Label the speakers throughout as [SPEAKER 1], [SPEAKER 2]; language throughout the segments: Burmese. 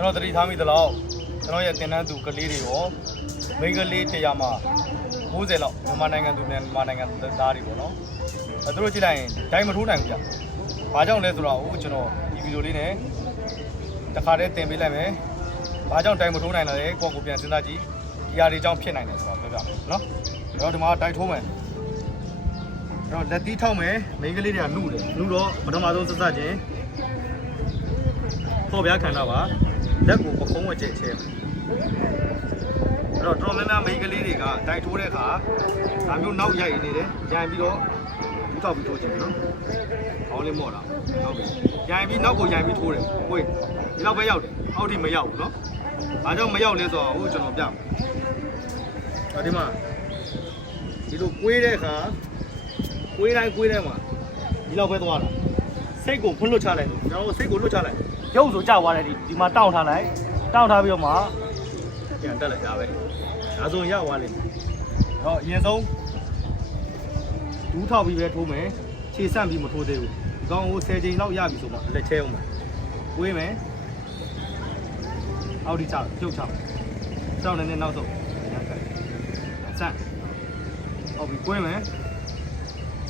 [SPEAKER 1] ကျွန်တော်သတိထားမိသလောက်ကျွန်တော်ရဲ့တင်နန်းသူကလေးတွေရောမိန်းကလေးတရားမှာ90လောက်မြန်မာနိုင်ငံသူနဲ့မြန်မာနိုင်ငံသားတွေပေါ့နော်အဲသူတို့ကြည့်လိုက်ရင်ဒိုင်မထိုးနိုင်ဘူးဗျ။ဘာကြောင့်လဲဆိုတော့ဟိုကျွန်တော်ဒီဗီဒီယိုလေးနဲ့တစ်ခါတည်းတင်ပေးလိုက်မယ်။ဘာကြောင့်ဒိုင်မထိုးနိုင်လဲကိုယ့်ကိုပြန်စဉ်းစားကြည့်။ဒီဟာတွေကြောင့်ဖြစ်နိုင်တယ်ဆိုတော့ပြောပြမယ်နော်။ကျွန်တော်ဒီမှာဒိုင်ထိုးမယ်။ကျွန်တော်လက်သီးထောက်မယ်မိန်းကလေးတွေကနှုတယ်။နှုတော့ပထမဆုံးစစချင်းပေါ်ပြခန္ဓာပါ လက်ကိုပခုံးဝကျဲချဲမယ်အဲ့တော့တော်တော်များများမိန်းကလေးတွေကတိုက်ထိုးတဲ့အခါဒါမျိုးနောက်ရိုက်နေတယ်ရန်ပြီးတော့ထူထောက်ပြီးထိုးချင်တယ်နော်ခေါင်းလေးမော့တာနောက်ပြီးရန်ပြီးနောက်ကိုရန်ပြီးထိုးတယ်ကိုယ်ဒီလောက်ပဲရောက်တယ်အောက်ထိမရောက်ဘူးနော်ဘာကြောင့်မရောက်လဲဆိုတော့ဟိုကျွန်တော်ပြမယ်အဲ့ဒီမှာဒီလိုကွေးတဲ့အခါကွေးတိုင်းကွေးတိုင်းမှာဒီလောက်ပဲသွားတာစိတ်ကိုဖွင့်လွှတ်ချလိုက်လို့ကျွန်တော်တို့စိတ်ကိုလွှတ်ချလိုက် ရုပ်ဆိုကြောက်သွားတယ်ဒီဒီမှာတောင့်ထားလိုက်တောင့်ထားပြီးတော့မှပြန်တက်လိုက်တာပဲဒါဆိုရင်ရသွားလိမ့်မယ်တော့အရင်ဆုံးဒူးထောက်ပြီးပဲထိုးမယ်ခြေဆန့်ပြီးမထိုးသေးဘူးဒီကောင်ကို10ချိန်လောက်ရပြီဆိုမှလက်ချဲအောင်မယ်ဝေးမယ်အောက်ဒီချပြုတ်ချမယ်စောင်းနေနေနောက်ဆုံးဆန့်ဟုတ်ပြီကွင်းမယ်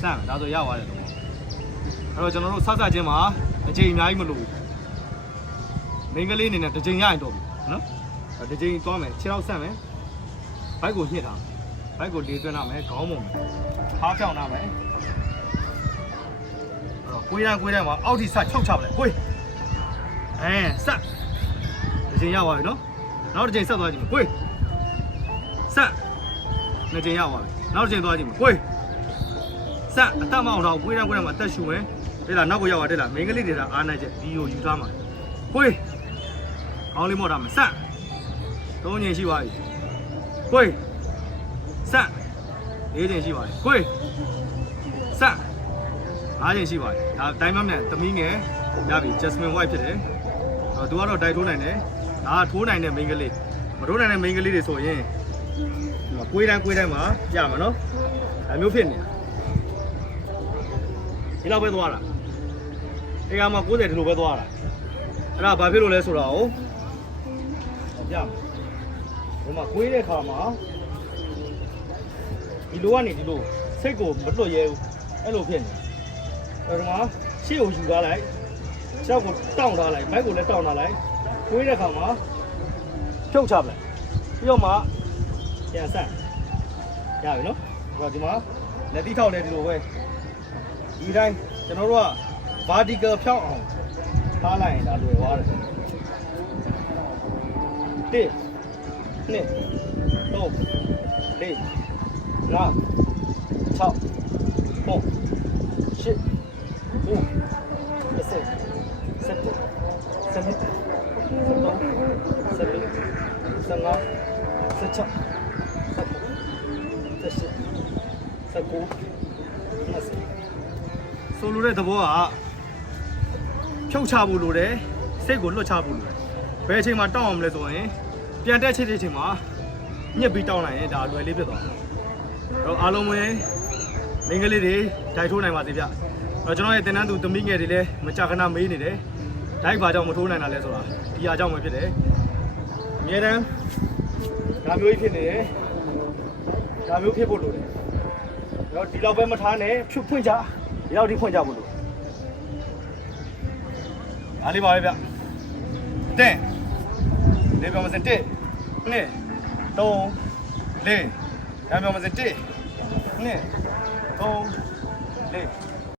[SPEAKER 1] ဆန့်ဒါဆိုရသွားတယ်တော့အဲ့တော့ကျွန်တော်တို့ဆက်ဆက်ချင်းမှာအချိန်အများကြီးမလိုဘူး မိန်းကလေးအနေနဲ့တစ်ချိန်ရရင်တော့ပြီနော်အဲ့တစ်ချိန်သွားမယ်ခြေထောက်ဆက်မယ်ဘိုက်ကိုညှစ်ထားဘိုက်ကိုလေးသွင်းထားမယ်ခေါင်းပုံမယ်ဟားပြောင်းထားမယ်အဲ့တော့ကိုယ်ရန်ကိုယ်ရန်မှာအောက်ထိဆက်ချုပ်ချပလိုက်ကိုယ်အဲဆက်တစ်ချိန်ရပါပြီနော်နောက်တစ်ချိန်ဆက်သွားကြည့်မယ်ကိုယ်ဆက်နှစ်ချိန်ရပါပြီနောက်တစ်ချိန်သွားကြည့်မယ်ကိုယ်ဆက်အသက်မအောင်တော့ကိုယ်ရန်ကိုယ်ရန်မှာအသက်ရှူမယ်တဲ့လားနောက်ကိုရောက်သွားတဲ့လားမိန်းကလေးတွေကအားနိုင်ချက်ဒီကိုယူထားမှာကိုယ် ကောင်းလေးမော့ထားမယ်ဆက်သုံးချိန်ရှိပါပြီကိုယ်ဆက်လေးချိန်ရှိပါပြီကိုယ်ဆက်ငါးချိန်ရှိပါပြီဒါတိုင်းမမြန်သမီးငယ်ရပြီ Jasmine White ဖြစ်တယ်အော်သူကတော့တိုက်ထိုးနိုင်တယ်ဒါကထိုးနိုင်တဲ့မိန်းကလေးမထိုးနိုင်တဲ့မိန်းကလေးတွေဆိုရင်ဒီမှာကိုယ်တိုင်းကိုယ်တိုင်းမှာရမှာနော်ဒါမျိုးဖြစ်နေတာဒီလောက်ပဲသွားတာအေးကမှ90ဒီလိုပဲသွားတာအဲ့ဒါဘာဖြစ်လို့လဲဆိုတော့ ဟောပြမယ်။ဒီမှာကွေးတဲ့ခါမှာဒီလိုကနေဒီလိုစိတ်ကိုမလွတ်ရဲဘူး။အဲ့လိုဖြစ်နေ။အဲ့ဒီမှာရှေ့ကိုယူထားလိုက်။ရှောက်ကိုတောင့်ထားလိုက်။ဘိုက်ကိုလည်းတောင့်ထားလိုက်။ကွေးတဲ့ခါမှာဖြုတ်ချပလိုက်။ပြီးတော့မှပြန်ဆက်။ရပြီနော်။ဒီမှာဒီမှာလက်တိထောက်လည်းဒီလိုပဲ။ဒီတိုင်းကျွန်တော်တို့က vertical ဖြောက်အောင်ထားလိုက်ရင်ဒါလွယ်သွားတယ်။ တစ်နှစ်သုံးလေးငါး၆ခုရှစ်ခုတစ်ဆယ်စက်တစ်စက်နှစ်စက်သုံးစက်လေးစက်ငါးစက်၆စက်ခုစက်ရှစ်စက်ကိုနှစ်ဆယ်ဆိုလိုတဲ့သ ဘောကဖြုတ်ချဖို့လိုတယ်စိတ်ကိုလွတ်ချဖို့လိုတယ်ဘယ်အချိန်မှာတောင်းအောင်မလဲဆိုရင်ပြန်တက်ချစ်တဲ့အချိန်မှာညှစ်ပြီးတောင်းလိုက်ရင်ဒါလွယ်လေးဖြစ်သွားတယ်။တော့အားလုံးပဲမိန်းကလေးတွေဒိုက်ထိုးနိုင်ပါသေးဗျ။တော့ကျွန်တော်ရဲ့တင်တန်းသူသမီးငယ်တွေလည်းမကြခဏမေးနေတယ်။ဒိုက်ဘာကြောင့်မထိုးနိုင်တာလဲဆိုတာဒီအားကြောင့်ပဲဖြစ်တယ်။အများတန်းဒါမျိုးကြီးဖြစ်နေတယ်။ဒါမျိုးဖြစ်ဖို့လိုတယ်။တော့ဒီလောက်ပဲမထားနဲ့ဖြုတ်ဖွင့်ကြဒီလောက်ထိဖွင့်ကြဖို့လို။အားလေးပါပဲဗျ။တဲ့ လေးပြောမစင်တစ်နှစ်သုံးလေးဒါပြောမစင်တစ်နှစ်သုံးလေး